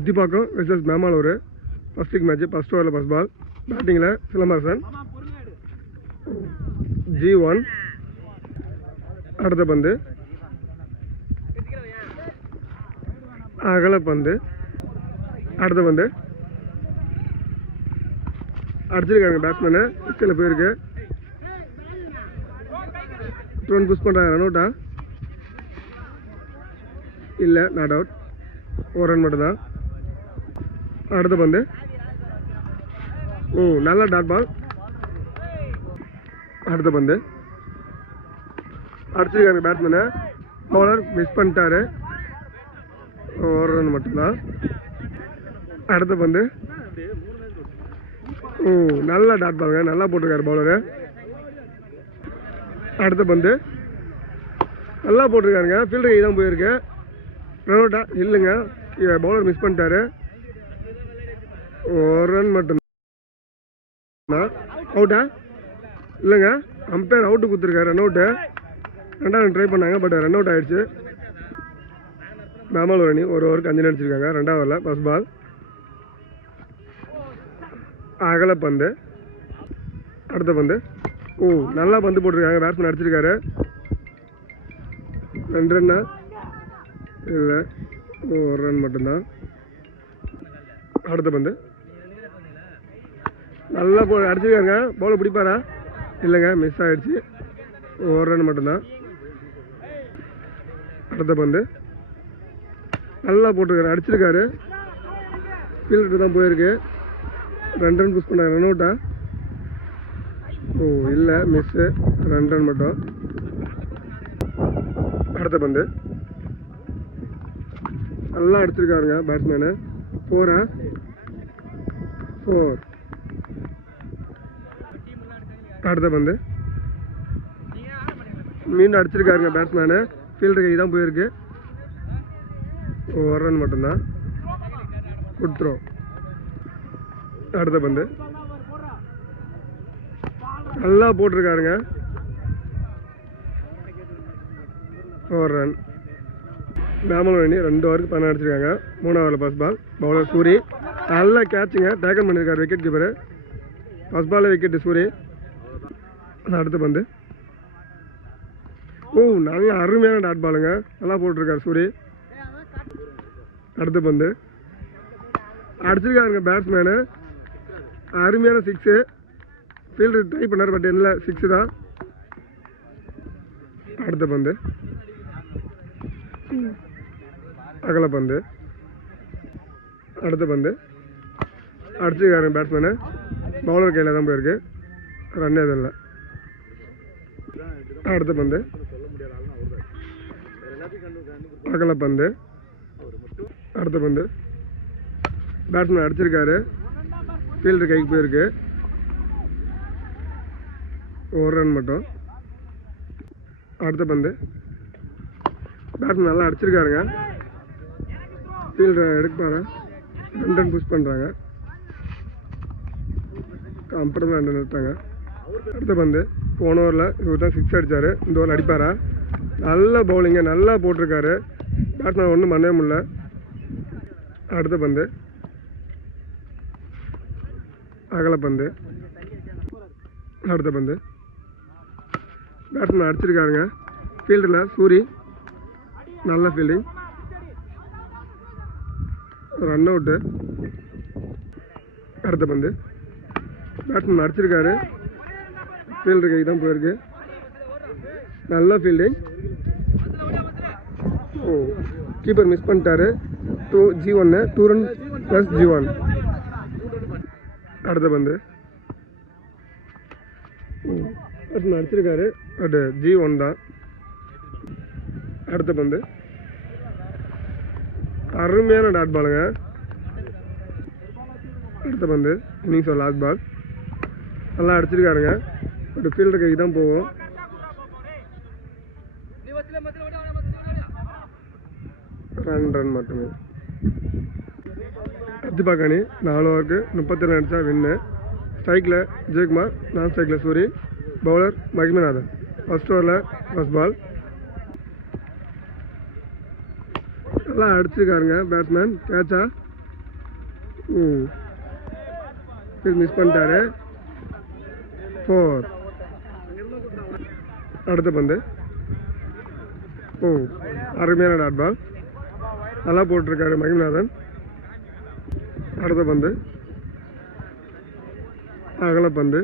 Athipakkam versus Memalur first league match. First ஓவரில் first ball. பேட்டிங்கில் Silambarasan. G1. அடுத்த பந்து அகல பந்து. அடுத்த பந்து அடிச்சிருக்காங்க பேட்ஸ்மேனு. சிக்ஸில் போயிருக்கு. ரன் புஷ் பண்ணுறாங்க. ரன் அவுட்டா இல்லை, நாட் அவுட். ஒரு ரன் மட்டும்தான். அடுத்த பந்து நல்ல டாட் பால். அடுத்த பந்து அடிச்சிருக்காங்க பேட்ஸ்மேனு. பவுலர் மிஸ் பண்ணிட்டாரு. ஒரு ரன் மட்டும்தான். அடுத்த பந்து நல்ல டாட் பாலுங்க. நல்லா போட்டிருக்காரு பவுலரு. அடுத்த பந்து நல்லா போட்டிருக்காருங்க. ஃபீல்டர் தான் போயிருக்கு. ரன் அவுட்டா இல்லைங்க, பவுலர் மிஸ் பண்ணிட்டாரு. ஒரு ரன் மட்டும்தான். அவுட்டா இல்லைங்க, அம்பையர் அவுட்டு கொடுத்துருக்காரு. Run out. ரெண்டாவது ட்ரை பண்ணாங்க, பட் ரன் அவுட் ஆகிடுச்சு. மேமாலூர் அணி ஒரு ஓவருக்கு 5 அடிச்சிருக்காங்க. ரெண்டாவது ஓவரில் ஃபர்ஸ்ட் பால். அகல பந்து. அடுத்த பந்து நல்லா பந்து போட்டிருக்காங்க. பேட்ஸ்மேன் அடிச்சிருக்காரு. 2 ரன்னா இல்லை, ஒரு ரன் மட்டும்தான். அடுத்த பந்து நல்லா அடிச்சிருக்காங்க. பவுலர் பிடிப்பாரா இல்லைங்க, மிஸ் ஆகிடுச்சு. ஒரு ரன் மட்டும்தான். அடுத்த பந்து நல்லா போட்டிருக்காரு. அடிச்சிருக்காரு. ஃபீல்டர் தான் போயிருக்கு. 2 ரன் புஷ் பண்ணாங்க. ரன் அவுட்டா இல்லை, மிஸ்ஸு. 2 ரன் மட்டும். அடுத்த பந்து நல்லா அடிச்சிருக்காருங்க பேட்ஸ்மேனு. 4. அடுத்த பந்து மீண்டும் அடிச்சிருக்காருங்க பேட்ஸ்மேனு. ஃபீல்டர் கை தான் போயிருக்கு. ஒரு ரன் மட்டும்தான். Good throw. அடுத்த பந்து நல்லா போட்டிருக்காருங்க. ஒரு ரன். மேமாலூர் அணி 2 ஓவருக்கு 16 அடிச்சிருக்காங்க. 3வது ஓவரில் ஃபர்ஸ்ட் பால். பவுலர் சூரி நல்லா கேட்சுங்க. டேக்கன் பண்ணியிருக்காரு விக்கெட் கீப்பரு. ஃபர்ஸ்ட் பாலில் விக்கெட்டு சூரி. அடுத்த பந்து நல்ல அருமையான டாட் பாலுங்க. நல்லா போட்டிருக்காரு சூரி. அடுத்த பந்து அடிச்சிருக்காருங்க பேட்ஸ்மேனு. அருமையான 6. ஃபீல்டர் ட்ரை பண்ணார், பட் இல்லை, 6 தான். அடுத்த பந்து அகல பந்து. அடுத்த பந்து அடிச்சிருக்காருங்க பேட்ஸ்மேனு. பவுலர் கையில் தான் போயிருக்கு. ரன் எதுவும் இல்லை. அடுத்த பந்து அகல பந்து. அடுத்த பந்து பேட்ஸ்மேன் அடிச்சிருக்காரு. ஃபீல்டர் கைக்கு போயிருக்கு. ஒரு ரன் மட்டும். அடுத்த பந்து பேட்ஸ்மேன் நல்லா அடிச்சிருக்காருங்க. ஃபீல்டர் எடுப்பாரு. 2 ரன் புஷ் பண்ணுறாங்க. அப்புறம் தான் 2 நிறுத்தாங்க. அடுத்த பந்து போன ஓவரில் இவர் தான் 6 அடித்தார். இந்த ஓவரில் அடிப்பாரா? நல்ல பவுலிங்க, நல்லா போட்டிருக்காரு. பேட்ஸ்மேன் ஒன்றும் பண்ணவே முடியல. அடுத்த பந்து அகல பந்து. அடுத்த பந்து பேட்ஸ்மேன் அடிச்சிருக்காருங்க. ஃபீல்டில் சூரி நல்ல ஃபீல்டிங். Run out. அடுத்த பந்து பேட்ஸ்மேன் அடிச்சிருக்காரு. ஃபீல்டர் கை தான் போயிருக்கு. நல்ல ஃபீல்டிங். கீப்பர் மிஸ் பண்ணிட்டாரு. G1 2 run plus G1. அடுத்த பந்து பேட்ஸ்மேன் அடிச்சிருக்காரு. பட் G1 தான். அடுத்த பந்து அருமையான டாட் பாலுங்க. அடுத்த பந்து இன்னிங்ஸ் லாஸ்ட் பால். நல்லா அடிச்சிருக்காருங்க. பட் ஃபீல்டர் கைக்கு தான் போகும். ரன் மட்டுமே. அத்திப்பாக்கம் அணி 4 ஓவருக்கு 32 அடித்தா வின்னு. ஸ்ட்ரைக்கில் ஜெயக்குமார், நான் ஸ்ட்ரைக்கில் சூரி. பவுலர் மகிமநாதன். ஃபர்ஸ்ட் ஓவரில் ஃபர்ஸ்ட் பால். நல்லா அடிச்சிருக்காருங்க பேட்ஸ்மேன். கேட்சா மிஸ் பண்ணிட்டாரு. 4. அடுத்த பந்து. அருமையான டாட் பால், நல்லா போட்டிருக்காரு மகிம்நாதன். அடுத்த பந்து அகலப்பந்து.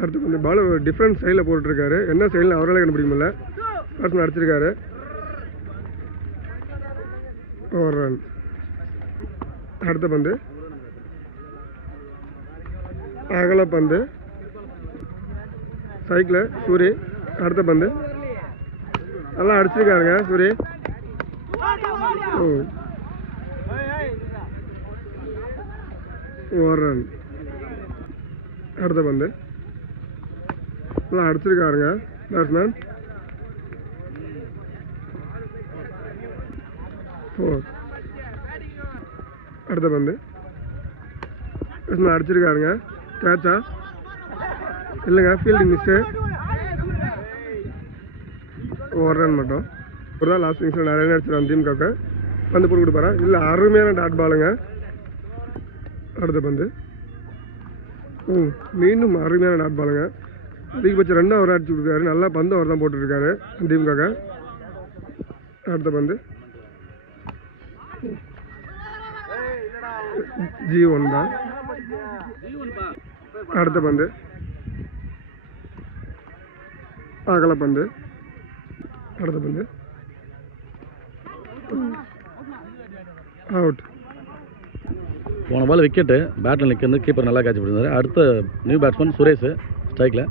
அடுத்த பந்து பால் ஒரு டிஃப்ரெண்ட் ஸ்டைலில் போட்டுருக்காரு. என்ன ஸ்டைல்னு அவரால் கண்டுபிடிக்க முடியல. பர்சன் அடிச்சிருக்காரு. 1 ரன். அடுத்த பந்து அகலப்பந்து, சைக்கிள் சூரி. அடுத்த பந்து நல்லா அடிச்சிருக்காருங்க சூரி. 1 ரன். அடுத்த பந்து நல்லா அடிச்சிருக்காருங்க பேட்ஸ்மேன். 4. அடுத்த பந்து அடிச்சிருக்காருங்க. கேட்சா இல்லைங்க, ஃபீல்டிங் மிஸ்ஸு. 1 ரன் மட்டும். ஒரு தான் லாஸ்ட் இன்னிங்ஸில் நிறைய அடிச்சிருக்காங்க திமுக. பந்து போட்டு கொடுப்பாரா? இல்லை, அருமையான டாட் பாலுங்க. அடுத்த பந்து மீண்டும் அருமையான டாட் பாலுங்க. அதிகபட்சம் 2 ஓவர் அடிச்சு கொடுக்காரு. நல்லா பந்து அவர் தான் போட்டுருக்காரு திமுக. அடுத்த பந்து G1 தான். அடுத்த பந்து அகலப்பந்து. அடுத்த பந்து அவுட். போன பால் விக்கெட்டு. பேட்டில் நிற்கிறது கீப்பர் நல்லா கேட்ச் பண்ணியிருந்தார். அடுத்த நியூ பேட்ஸ்மேன் சுரேஷ் ஸ்ட்ரைக்கில்.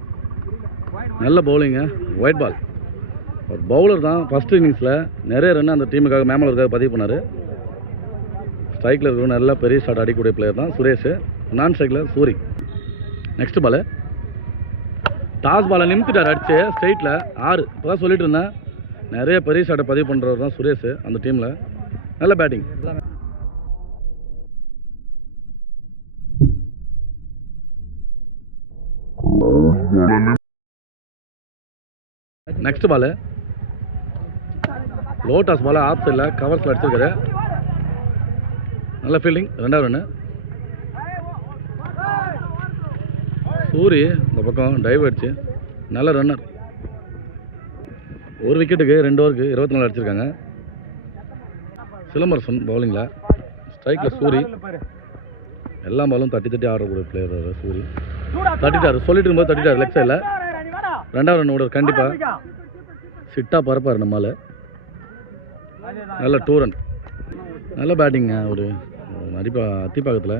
நல்ல பவுலிங்க, ஒயிட் பால். ஒரு பவுலர் தான். ஃபஸ்ட் இன்னிங்ஸில் நிறைய ரன் அந்த டீமுக்காக மேமலருக்காக பதிவு பண்ணார். ஸ்ட்ரைக்கில் இருக்கிற நல்லா பெரிய ஷாட் அடிக்கக்கூடிய பிளேயர் தான் சுரேஷ். நான் ஸ்ட்ரைக்கில் சூரி. நெக்ஸ்ட் பால் டாஸ் பாலை நிமித்திட்டார் அடிச்சு ஸ்ட்ரைட்டில் 6. இப்போ தான் சொல்லிட்டு இருந்தேன், நிறைய பெரிய ஷாட்டை பதிவு பண்ணுறவர் தான் சுரேஷ் அந்த டீமில். நல்ல batting. Next ball low toss ball off சைடில் கவர்ஸில் அடிச்சிருக்காரு. நல்ல ஃபீல்டிங். 2வது ரன்னு. சூரி இந்த பக்கம் டைவ் அடிச்சு நல்ல ரன்னர். ஒரு விக்கெட்டுக்கு 2 ஓவருக்கு 24 அடிச்சிருக்காங்க. சிலம்பரசன் பவுலிங்கில். ஸ்ட்ரைக்கில் சூரி. எல்லா பாலும் தட்டி ஆடக்கூடிய பிளேயர் சூரி. தட்டிட்டார், சொல்லிட்டு இருக்கும்போது தட்டிட்டார் லெக் சைடில். 2வது ரன் ஓடுற கண்டிப்பாக சிட்டாக பரப்பார் நம்மால். நல்ல 2 ரன். நல்ல பேட்டிங்க. ஒரு அத்திப்பாக்கத்தில்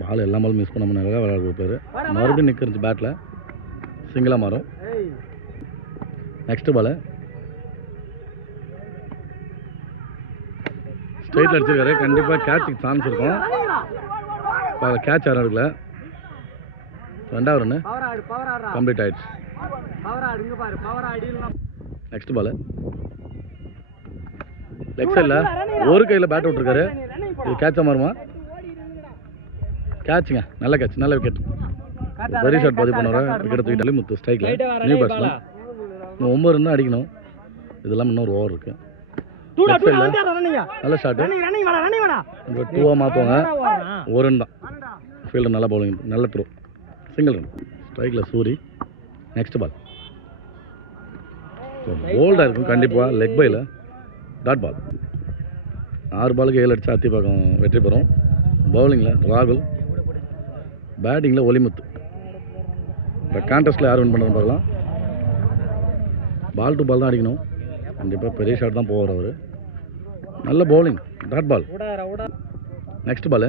பால் எல்லா பாலும் மிஸ் பண்ணாமல் நல்லா விளையாட பேர். மறுபடியும் நிற்கிறது பேட்டில் சிங்கிளாக மாறும். நெக்ஸ்ட் பால் ஸ்ட்ரைட்டில் அடிச்சிருக்காரு. கண்டிப்பாக கேட்சுக்கு சான்ஸ் இருக்கும். கேட்ச் யாரும் இருக்குல்ல. 2வது ரன்னு கம்ப்ளீட் ஆயிடுச்சு. நெக்ஸ்ட் பால் லெக் சைடில் ஒரு கையில் பேட் விட்டுருக்காரு. இது கேட்சாக மாறுமா? கேட்சுங்க. நல்ல கேட்ச், நல்ல விக்கெட். பெரிய ஷாட் பதிவு பண்ணுவார். விக்கெட்டை தூக்கிட்டாலே முத்து. ஸ்ட்ரைக்கில் நியூ பேட்ஸ்மேன். 9 ரன் தான் அடிக்கணும். இதெல்லாம் இன்னொரு ஓவர் இருக்குது. லெக் சைடில் நல்ல ஷாட்டு. 2 மாற்றுவாங்க. 1 ரன் தான். ஃபீல்டர் நல்லா பவுலிங், நல்ல த்ரோ, சிங்கிள் ரன். ஸ்ட்ரைக்கில் சூரி. நெக்ஸ்ட் பால் போல்டாக இருக்கும் கண்டிப்பாக. லெக் பையில் டாட் பால். 6 பாலுக்கு 7 அடித்தா அத்திப்பாக்கம் வெற்றி பெறும். பவுலிங்கில் ராகுல். பேட்டிங்கில் ஒலிமுத்து. இந்த கான்டெஸ்ட்டில் யார் வின் பண்ணுறன்னு பார்க்கலாம். பால் டு பால் தான் அடிக்கணும். கண்டிப்பாக பெரிய ஷாட் தான் போவார் அவர். நல்ல bowling, dot ball. Next ball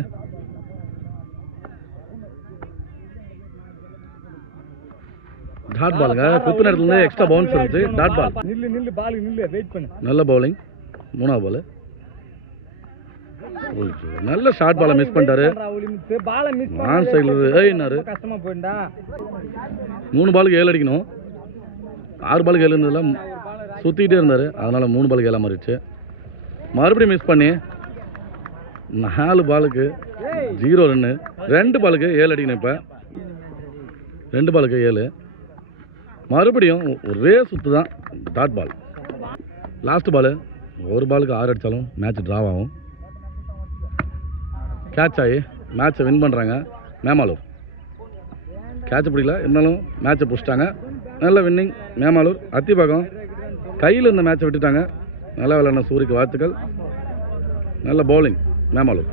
dot பாலுங்க. குத்து நேரத்துலேருந்து எக்ஸ்ட்ரா பவுன்ஸ் இருந்துச்சு. Dot ball. நல்ல பவுலிங். 3வது பால் நல்ல ஷார்ட் பாலை மிஸ் பண்ணிட்டாரு. நான் சைடில் ஏன்னாரு. 3 பாலுக்கு 7 அடிக்கணும். 6 பாலுக்கு 7 இருந்ததில் சுற்றிக்கிட்டே இருந்தார். அதனால் 3 பாலுக்கு 7 மாறிடுச்சு. மறுபடியும் மிஸ் பண்ணி 4 பாலுக்கு 0 ரன்னு. 2 பாலுக்கு 7 அடிக்கணும். இப்போ 2 பாலுக்கு 7. மறுபடியும் ஒரே சுற்று தான் டாட் பால். லாஸ்ட் பால் 1 பாலுக்கு 6 அடித்தாலும் மேட்ச் ட்ராவ் ஆகும். கேட்ச் ஆகி மேட்சை வின் பண்ணுறாங்க மேமாலூர். கேட்ச் பிடிக்கல, இருந்தாலும் மேட்சை பிடிச்சிட்டாங்க. நல்ல வின்னிங் மேமாலூர். அத்திபாகம் கையில் இந்த மேட்சை விட்டுட்டாங்க. நல்லா விளையாடின சூரிக்கு வாழ்த்துக்கள். நல்ல பவுலிங் மேமாலூர்.